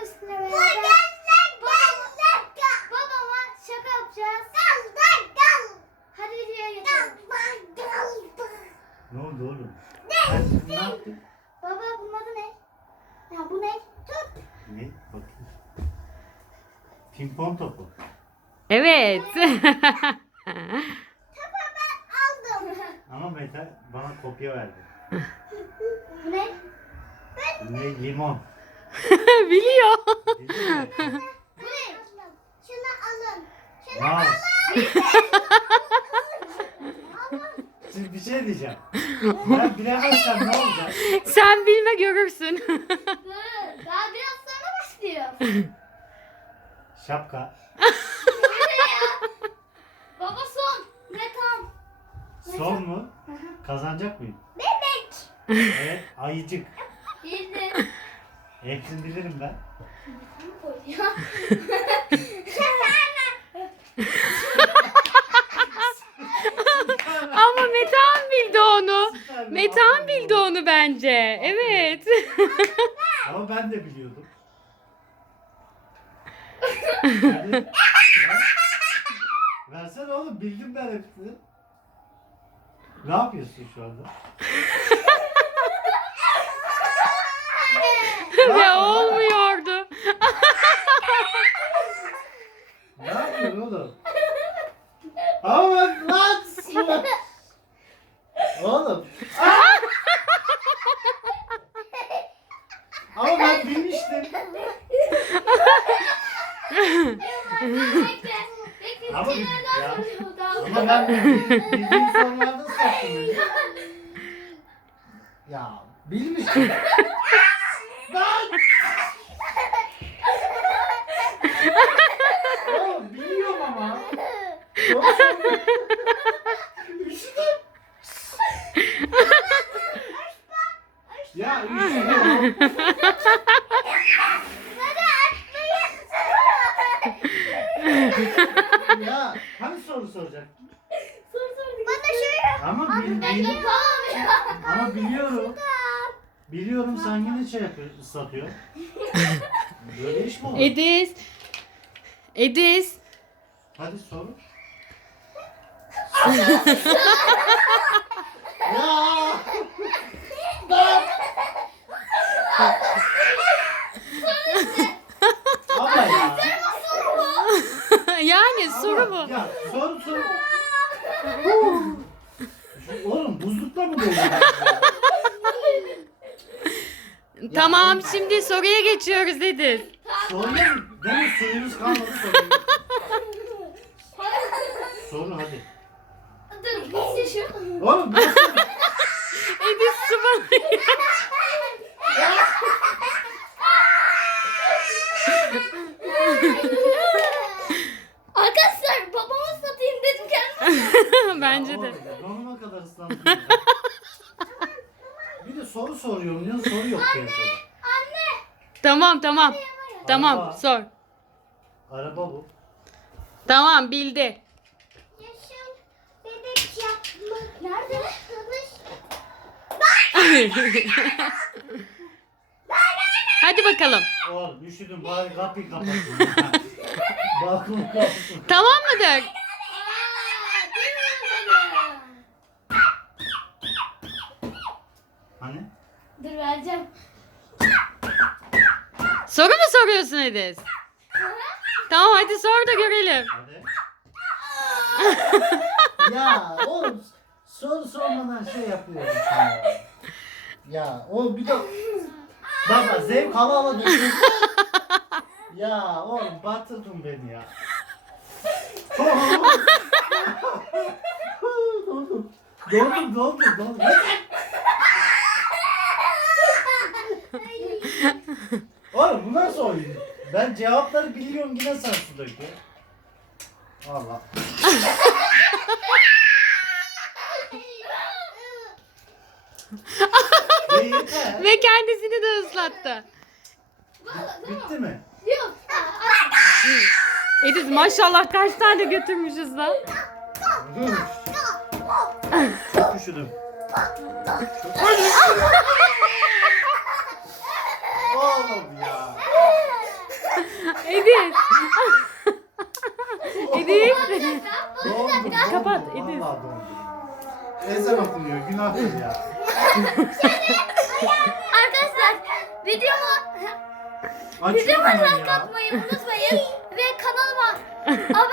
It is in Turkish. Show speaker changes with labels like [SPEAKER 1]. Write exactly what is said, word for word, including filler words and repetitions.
[SPEAKER 1] üstüne beraber. Babama şaka yapacağız. Hadi videoya geçelim.
[SPEAKER 2] Ne oldu oğlum? Sen şimdi ne yaptın?
[SPEAKER 1] Baba bunun adı ne? Ya bu ne? Top.
[SPEAKER 2] Ne? Bakayım. Pimpon topu.
[SPEAKER 3] Evet.
[SPEAKER 1] Topu ben aldım.
[SPEAKER 2] Ama Mete bana kopya verdi.
[SPEAKER 1] Bu ne?
[SPEAKER 2] Ne? Limon.
[SPEAKER 3] Biliyor.
[SPEAKER 2] Biliyor musun?
[SPEAKER 1] Bu ne? Şunu alın.
[SPEAKER 2] Mouse. Şimdi bir şey diyeceğim. Ben bilemezsem ne olacak?
[SPEAKER 3] Sen bilme görürsün.
[SPEAKER 1] Dur. Daha biraz sonra başlıyor.
[SPEAKER 2] Şapka.
[SPEAKER 1] Baba son. Metan.
[SPEAKER 2] Son mu? Kazanacak mıyım?
[SPEAKER 1] Bebek.
[SPEAKER 2] Evet. Ayıcık.
[SPEAKER 1] Bildim.
[SPEAKER 2] Hepsini bilirim ben.
[SPEAKER 1] Koyuyor.
[SPEAKER 3] Ama Metehan bildi onu.
[SPEAKER 2] Süper bir
[SPEAKER 3] Metehan
[SPEAKER 2] aferin
[SPEAKER 3] bildi
[SPEAKER 2] oğlum.
[SPEAKER 3] onu bence. Evet.
[SPEAKER 2] Ama ben de biliyordum. Hadi. Ver. Versene oğlum, bildim ben hepsini. Ne yapıyorsun şu anda?
[SPEAKER 3] Ve olmuyordu.
[SPEAKER 2] Ne yapıyorsun oğlum? Ama ben lan! Oğlum. Ah! Ama ben bilmiştim.
[SPEAKER 1] Bekle. Bekle.
[SPEAKER 2] Ama,
[SPEAKER 1] Bir kere daha
[SPEAKER 2] ya,
[SPEAKER 1] soruyor. Daha
[SPEAKER 2] ama ben bildiğim sorulardan sattım. Ya bilmiştim. Lan! Oğlum biliyorum ama. Çok soru. Üşüdüm. Ya üşüdüm. Ya hangi soru soracak?
[SPEAKER 1] Bana şöyle.
[SPEAKER 2] Ama bil,
[SPEAKER 1] Ben
[SPEAKER 2] bil,
[SPEAKER 1] yapamıyorum.
[SPEAKER 2] ama biliyorum. Biliyorum, sen yine şey yapıyorsun, ıslatıyor. Böyle iş mi olur?
[SPEAKER 3] Ediz. Ediz.
[SPEAKER 2] Hadi sor. Ya! Bak! Ama ya.
[SPEAKER 3] Yani soru
[SPEAKER 2] Ama-
[SPEAKER 3] bu.
[SPEAKER 2] Ya soru soru. Oğlum buzlukta mı doğdun?
[SPEAKER 3] Tamam, şimdi soruya geçiyoruz Ediz.
[SPEAKER 2] Soruya mı? Demin suyumuz kalmadı soruyu. Soru hadi.
[SPEAKER 1] Dur bir şey şu.
[SPEAKER 2] Oğlum bırak.
[SPEAKER 3] Ediz su bana.
[SPEAKER 1] Arkadaşlar babama satayım dedim kendime.
[SPEAKER 3] Bence de.
[SPEAKER 2] Oğlum, donuma kadar ıslandım. Bir de soru soruyorum ya, soru yok piyasada.
[SPEAKER 1] Anne.
[SPEAKER 3] Tamam tamam. Tamam
[SPEAKER 2] Araba.
[SPEAKER 3] sor.
[SPEAKER 2] Araba bu.
[SPEAKER 3] Tamam bildi.
[SPEAKER 1] Yaşam bebek yapmak. Nerede?
[SPEAKER 3] Hadi bakalım.
[SPEAKER 2] Oğlum üşüdüm, bari kapıyı kapatın. Balkonu kapatın.
[SPEAKER 3] Tamam mıdır?
[SPEAKER 1] Aa, bilmiyorum.
[SPEAKER 2] Hani?
[SPEAKER 1] Dur vereceğim.
[SPEAKER 3] Soru mu soruyorsun Ediz? Tamam hadi sor da görelim.
[SPEAKER 2] Hadi. Ya oğlum soru sormadan şey yapıyorum sana. Ya oğlum bir de baba zevk ala ala düşün. Ya oğlum batırdın beni ya. Doldum. Doldum doldum doldum. Oğlum bu nasıl oyun? Ben cevapları biliyorum, yine sen su döküyor. Allah. Ya yeter.
[SPEAKER 3] Ve kendisini de ıslattı.
[SPEAKER 2] Bitti mi?
[SPEAKER 1] Yok.
[SPEAKER 3] Ediz maşallah kaç tane götürmüşüz lan.
[SPEAKER 2] Çok üşüdüm. Çok... Oğlum ya.
[SPEAKER 3] Edis. Edis.
[SPEAKER 2] Dondum,
[SPEAKER 3] Kapat,
[SPEAKER 2] dondum,
[SPEAKER 3] Ediz.
[SPEAKER 2] vallahi dondum. Ezan okunuyor, günahtır ya.
[SPEAKER 1] Arkadaşlar videomu
[SPEAKER 2] Açıyorum
[SPEAKER 1] videoma
[SPEAKER 2] ben
[SPEAKER 1] like
[SPEAKER 2] ya.
[SPEAKER 1] atmayı unutmayın ve kanalıma